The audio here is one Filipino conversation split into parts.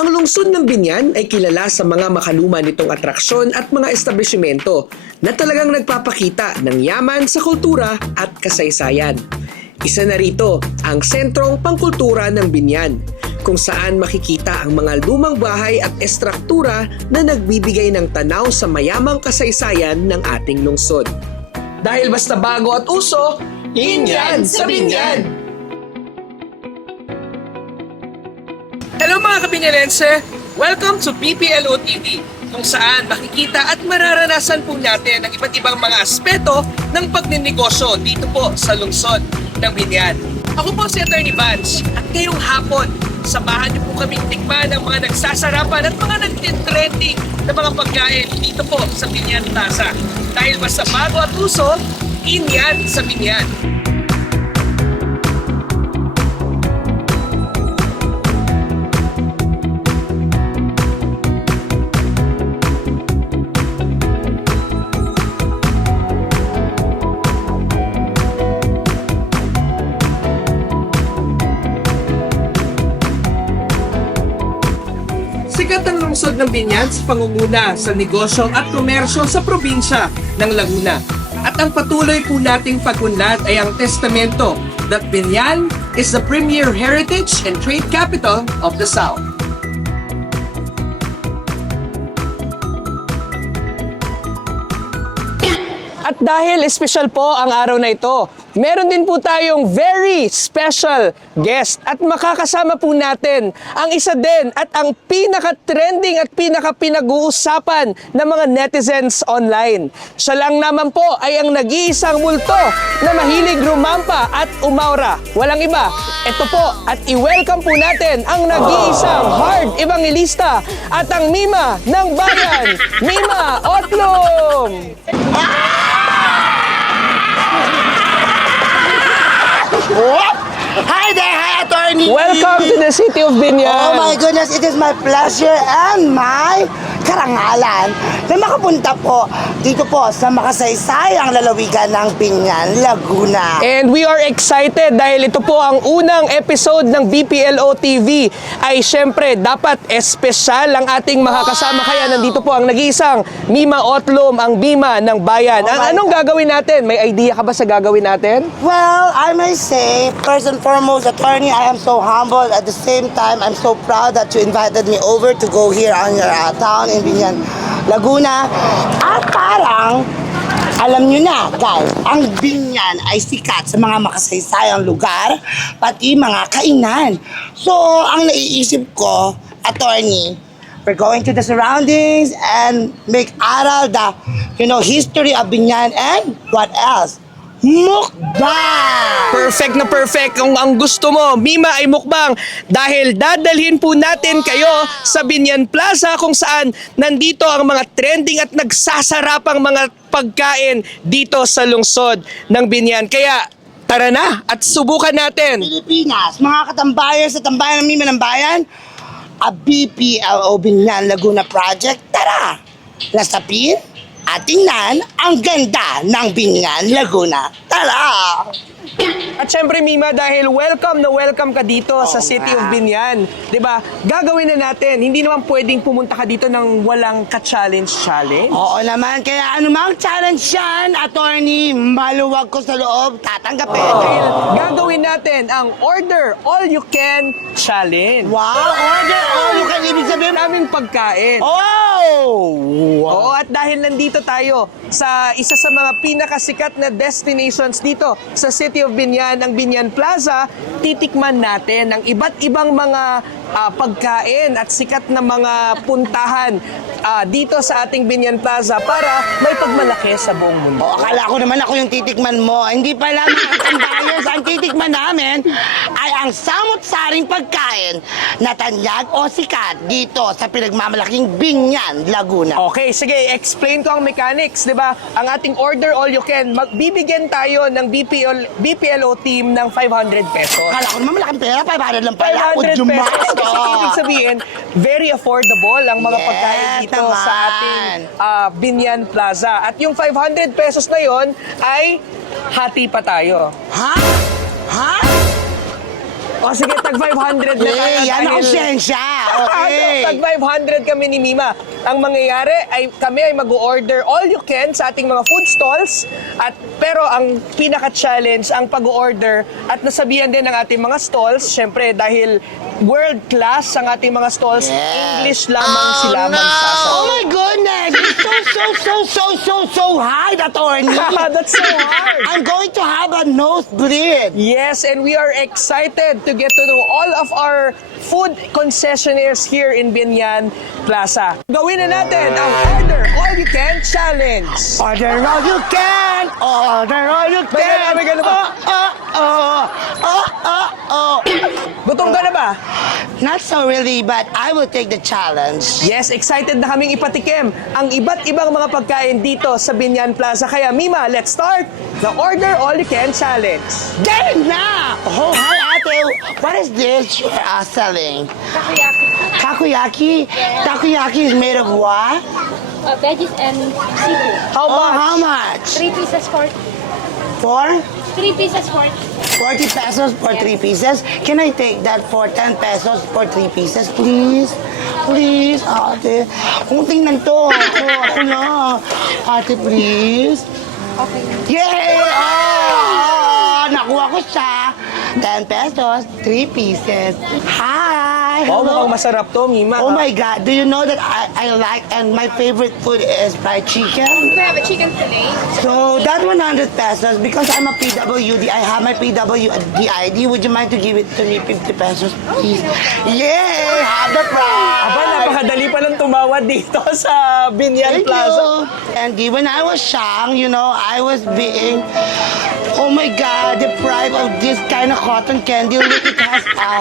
Ang lungsod ng Biñan ay kilala sa mga makaluma nitong atraksyon at mga establishmento na talagang nagpapakita ng yaman sa kultura at kasaysayan. Isa na rito ang Sentrong Pangkultura ng Biñan, kung saan makikita ang mga lumang bahay at estruktura na nagbibigay ng tanaw sa mayamang kasaysayan ng ating lungsod. Dahil basta bago at uso, Inyan sa Biñan! Hello mga kabinyalense! Welcome to PPLO TV, kung saan makikita at mararanasan po natin ang iba't ibang mga aspeto ng pagninegosyo dito po sa lungsod ng Biñan. Ako po si Attorney Vance at ngayong hapon, samahan niyo po kaming tikman ang mga nagsasarapan at mga nagtitrending na mga pagkain dito po sa Biñan Plaza. Dahil basta bago at uso, Inyan sa Biñan! Sikat ang lungsod ng Biñan sa pangunguna sa negosyo at komersyo sa probinsya ng Laguna. At ang patuloy po nating pag-unlad ay ang testamento that Biñan is the premier heritage and trade capital of the South. At dahil espesyal po ang araw na ito, meron din po tayong very special guest at makakasama po natin ang isa din at ang pinaka-trending at pinaka-pinag-uusapan ng mga netizens online. Siya lang naman po ay ang nag-iisang multo na mahilig rumampa at umaura. Walang iba, ito po at i-welcome po natin ang nag-iisang hard evangelista at ang Mima ng Bayan, Mima Otlum! Hi there, hi attorney. Welcome to the city of Biñan. Oh my goodness, it is my pleasure and my karangalan na makapunta po dito po sa makasaysayang lalawigan ng Biñan, Laguna. And we are excited dahil ito po ang unang episode ng BPLO TV ay syempre dapat espesyal ang ating makakasama. Kaya nandito po ang nag-iisang Mima Otlum, ang Mima ng Bayan. Anong gagawin natin? May idea ka ba sa gagawin natin? Well, I may say, first and foremost, attorney, I am so humbled. At the same time, I'm so proud that you invited me over to go here on your town in Biñan, Laguna. At parang, alam nyo na, guys, ang Biñan ay sikat sa mga makasaysayang lugar, pati mga kainan. So, ang naiisip ko, attorney, we're going to the surroundings and make aral the, history of Biñan and what else? Mukbang! Perfect na perfect. Kung ang gusto mo, Mima, ay mukbang. Dahil dadalhin po natin kayo sa Biñan Plaza kung saan nandito ang mga trending at nagsasarapang mga pagkain dito sa lungsod ng Biñan. Kaya tara na at subukan natin. Pilipinas, mga katambayan sa tambayan ng Mima ng Bayan, a BPLO Biñan Laguna Project. Tara! Lasapin at tingnan ang ganda ng Biñan Laguna. Tara! At syempre Mima, dahil welcome na welcome ka dito sa City of Biñan, 'di ba? Gagawin na natin. Hindi naman pwedeng pumunta ka dito nang walang ka-challenge. Oo naman, kaya anumang challenge yan, attorney, maluwag ko sa loob, tatanggapin. Dahil gagawin natin ang Order All You Can Challenge. Wow, order all you can, ibig sabihin. Naming pagkain. Oh! Oo, at dahil nandito tayo sa isa sa mga pinakasikat na destinations dito sa City of Biñan, ang Biñan Plaza, titikman natin ang iba't ibang mga pagkain at sikat na mga puntahan dito sa ating Biñan Plaza para may pagmalaki sa buong mundo. O, akala ko naman ako yung titikman mo. Hindi pala mga katambayan, ang titikman namin ay ang samut-saring pagkain na tanyag o sikat dito sa pinagmamalaking Biñan, Laguna. Okay, sige, explain ko ang mechanics, di ba? Ang ating Order All You Can, magbibigyan tayo ng BPLO team ng 500 pesos. Akala ko naman malaking pera, 500 lang pala. 500 Udyumas pesos. ka. Kasi ibig sabihin, very affordable ang mga Yes, pagkain dito naman. sa ating Biñan Plaza. At yung 500 pesos na yon ay hati pa tayo. Ha? Ha? O sige, tag 500 na tayo. Hey, yan ang siyensya. Okay. Tag 500 kami ni Mima. Ang mangyayari ay kami ay mag-order all you can sa ating mga food stalls. Pero ang pinaka-challenge, ang pag-order at nasabihan din ng ating mga stalls, syempre dahil world class ang ating mga stalls, Yes. English lamang sila magsasabi. Oh my goodness! It's so hard, attorney. That's so hard. I'm going to have a nosebleed. Yes, and we are excited to get to know all of our food concessionaires here in Binyan Plaza. Gawin na natin ang Order All You Can Challenge. Order all you can. Order all you can. May ganun ba? Gutom ka na ba? Not so really, but I will take the challenge. Yes, excited na kaming ipatikim ang iba't ibang mga pagkain dito sa Binyan Plaza. Kaya Mima, let's start the Order All You Can Challenge. Get it now! Oh, hi, ate. What is this you're selling? Takoyaki. Takoyaki is made of what? Veggies and seafood. How Oh, much? how much? 3 pieces for For 3 pieces for 40 pesos for 3 pieces. Can I take that for 10 pesos for 3 pieces, please? Please, ate. Kung tingnan to, ako na. Ate, please. okay. Yay! Oh, nakuha ko siya. 10 pesos, 3 pieces. Hi! Oh, Hello. mukhang masarap to, Mima. Oh my God, do you know that I like and my favorite food is fried chicken? We have a chicken fillet. So that 100 pesos, because I'm a PWD, I have my PWD ID. Would you mind to give it to me 50 pesos, please? Yay! Have the prize! Aba, napakadali palang tumawad dito sa Binyan Thank Plaza. you. And when I was young, you know, I was being, oh my God, deprived of this kind of cotton candy. Look, it has a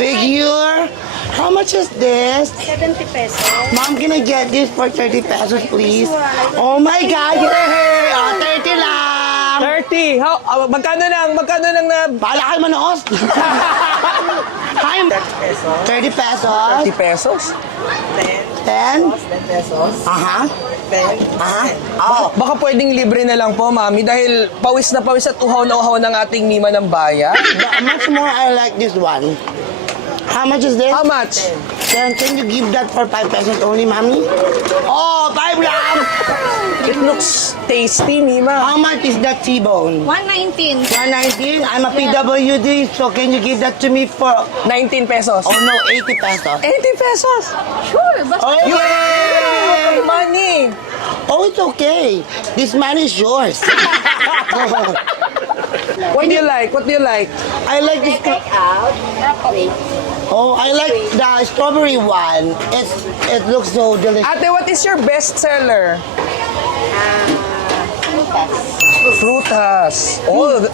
figure. How much is this? 70 pesos. Mom, can I get this for 30 pesos, please? Oh my God, yay! Oh, 30 lang! 30. Magkano nang na... Bahala kayo manoos! Hi, 30 pesos. 30 pesos? 10? 10 pesos. Aha. 10. Aha. Oh. Baka pwedeng libre na lang po, Mami, dahil pawis na pawis at uhaw na uhaw ng ating Mima ng bayan. But much more I like this one. How much is this? How much? Then can you give that for 5 pesos only, mommy? Oh, 5 lang! It looks tasty, Mima. How much is that T-bone? 119. 119? I'm a PWD, so can you give that to me for, 19 pesos. oh no, 80 pesos? 80 pesos! Sure, basta Oh, You yay! money! Oh, it's okay. This money is yours. What do you like? What do you like? I like this. Oh, I like the strawberry one. It looks so delicious. Ate, what is your best seller? Frutas. Oh,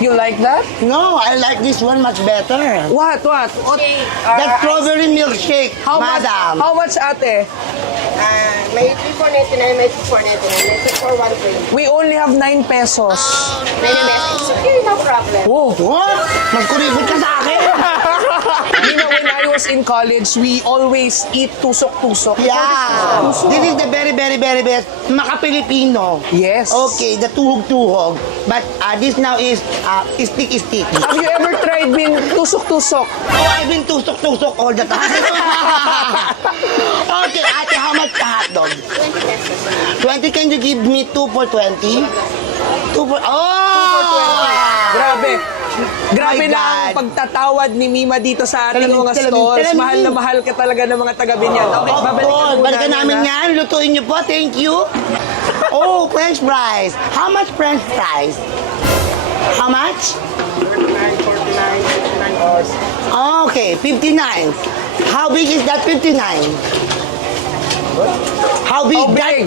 you like that? No, I like this one much better. What? That strawberry milkshake, How much? madam. How much, ate? May 3,499, may 2,499, may 2,413. We only have 9 pesos. May message. Okay, no problem. Oh. What? Magkuripot ka sa akin? You know, when I was in college, we always eat tusok-tusok. Yeah. This is the very, very, very best maka-Pilipino. Yes. Okay, the tuhog-tuhog. But this now is stick-stick. Have you ever tried being tusok-tusok? Oh, I've been tusok-tusok all the time. Okay, ate, how much the hot dog? 20 pesos. 20, can you give me 2 for 20? 2 for... Oh! Grabe. Grabe My na ang God. pagtatawad ni Mima dito sa ating Talamin, mga talamin, stalls. talamin. Mahal na mahal ka talaga ng mga taga-Binyan. Okay, Of babalikan course, muna balikan namin na. yan. Lutuin niyo po, thank you. Oh, French fries. How much French fries? How much? 49, 59, Oh, okay, 59. How big is that 59? How big? How big?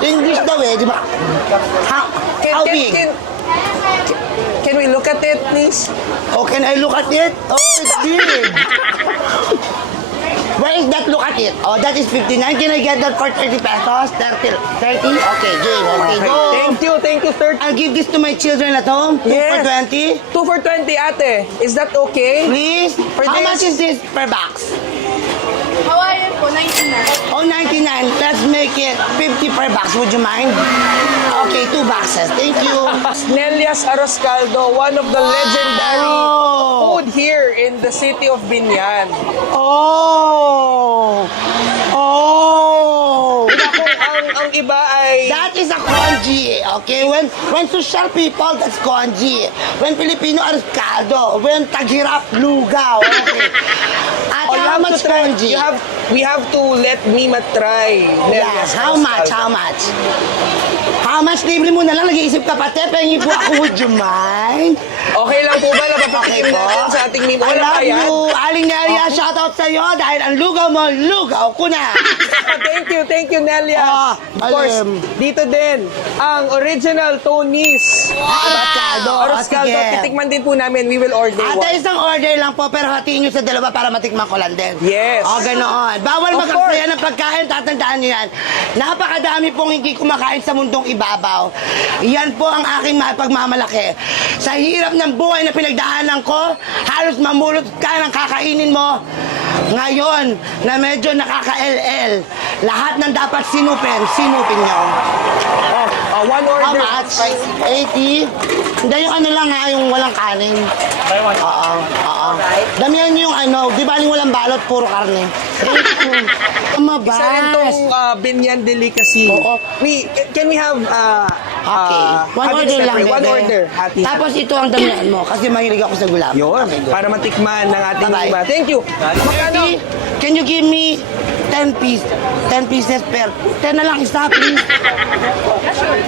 English daw eh, di ba? How big? Can we look at it, please? Oh, can I look at it? Oh, it's big. Where is that? Look at it. Oh, that is 59. Can I get that for 30 pesos? 30? 30? Okay, game. Okay, go. Thank you, third. I'll give this to my children at home. 2 for Yes. 20. 2 for 20, ate. Is that okay? Please. For How this? much is this per box? Hawaiian po, 99. Oh, 99. Let's make it 50 per box. Would you mind? Okay, 2 boxes. Thank you. Nelia's Arroz Caldo, one of the legendary Oh. food here in the city of Binyan. Oh. Oh. Naku, ang iba ay... That is a congee, okay? When social people, that's congee. When Filipino, are caldo. When taghirap, lugaw. Okay. At Oh, you how have to much try. congee? We have to let Mima try. Yeah, Nelia's how Arroz much? Caldo. How much? How much? Libre mo na lang. Nag-iisip ka pati. Pengi po ako, would you mind? Okay lang po ba na Okay papatikim po. natin sa ating Mima? I Wala love pa yan? you. Aling Nelia, shoutout sa'yo dahil ang lugaw mo, lugaw ko na. Thank you, Nelia. Ah, Of course, alim. dito din, ang original Tony's Arroz Caldo. Arroz sige. Caldo, titikman din po namin. We will order Ate, one. isang order lang po, pero hatiin nyo sa dalawa para matikman ko lang din. Yes. O, ganoon. Bawal Of mag-aksaya ng pagkain, tatandaan nyo yan. Napakadami pong hindi kumakain sa mundong ibabaw. Yan po ang aking pagmamalaki. Sa hirap ng buhay na pinagdaanan ko, halos mamulot ka ng kakainin mo. Ngayon, na medyo nakaka-LL, lahat ng dapat sinupin nyo. One How order. much? 80? Hindi, yung ano lang ha, yung walang kanin. Oo, oo. Damihan nyo yung ano, di ba yung walang balot, puro karne. Mabas. Isa rin tong Binyan delicacy. Oo. Can we have Okay. One hati order step lang, three? One bebe. order. Hati. Tapos ito ang damihan mo, kasi mahilig ako sa gulab. Yun. Okay, good. Para matikman ng ating Bye-bye. Mima. Thank you. Magkano? 30, can you give me 10 pieces per, 10 na lang isa, please.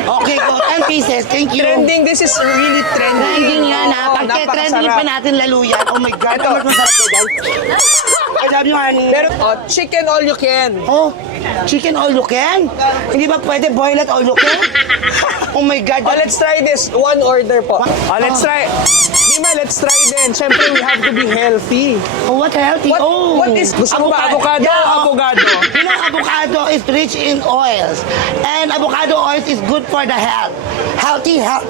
Okay, go, 10 pieces, thank you. Trending. This is really trending. Trending yan ha. Oo, Pagka-trending napakasarap. pa natin lalo yan. Oh my God, Ito. mas masarap ko guys. Ay, sabi nyo honey. Pero, chicken all you can. Oh, chicken all you can? Hindi ba pwede boil at all you can? Oh my God. Oh, let's try this. One order po. Oh, let's try. Mima, let's try din. Siyempre, we have to be healthy. Oh, what healthy? What- Oh. what is- gusto mo ba avocado o avocado? You know, avocado is rich in oils. And avocado oils is good for the health. Healthy heart.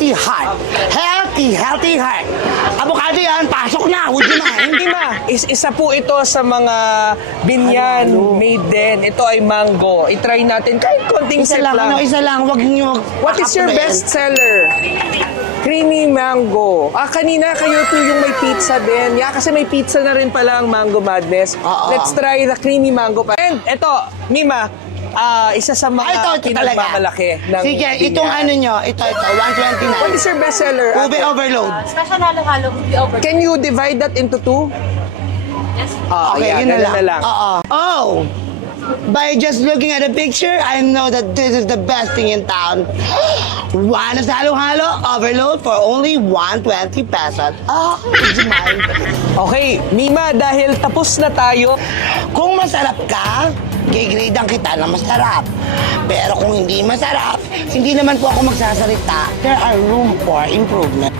Healthy heart. Avocado yan, pasok na. Would you mind? Mima, isa po ito sa mga binyan made din. Ito ay mango. I-try natin kahit konting Isa sip lang, lang. ano, isa lang. Wag niyo. What is your best seller? Creamy mango. Kanina kayo po yung may pizza din. Yeah, kasi may pizza na rin pala ang Mango Madness. Oo. Let's try the creamy mango pa. And ito, Mima, isa sa mga Ay, ito talaga. pinagmamalaki ng Sige, binyan. itong ano nyo, ito, What 129. is your best seller? Ube overload. Special halo-halo will be over. Can you divide that into two? Yes. Ah, Okay, yeah, yun na ganun lang. Oo. Oh! By just looking at the picture, I know that this is the best thing in town. One is halo-halo overload for only 120 pesos. Would you mind? Okay, Mima, dahil tapos na tayo, Kung masarap ka, gigrade ang kita na masarap. Pero kung hindi masarap, hindi naman po ako magsasalita. There are room for improvement.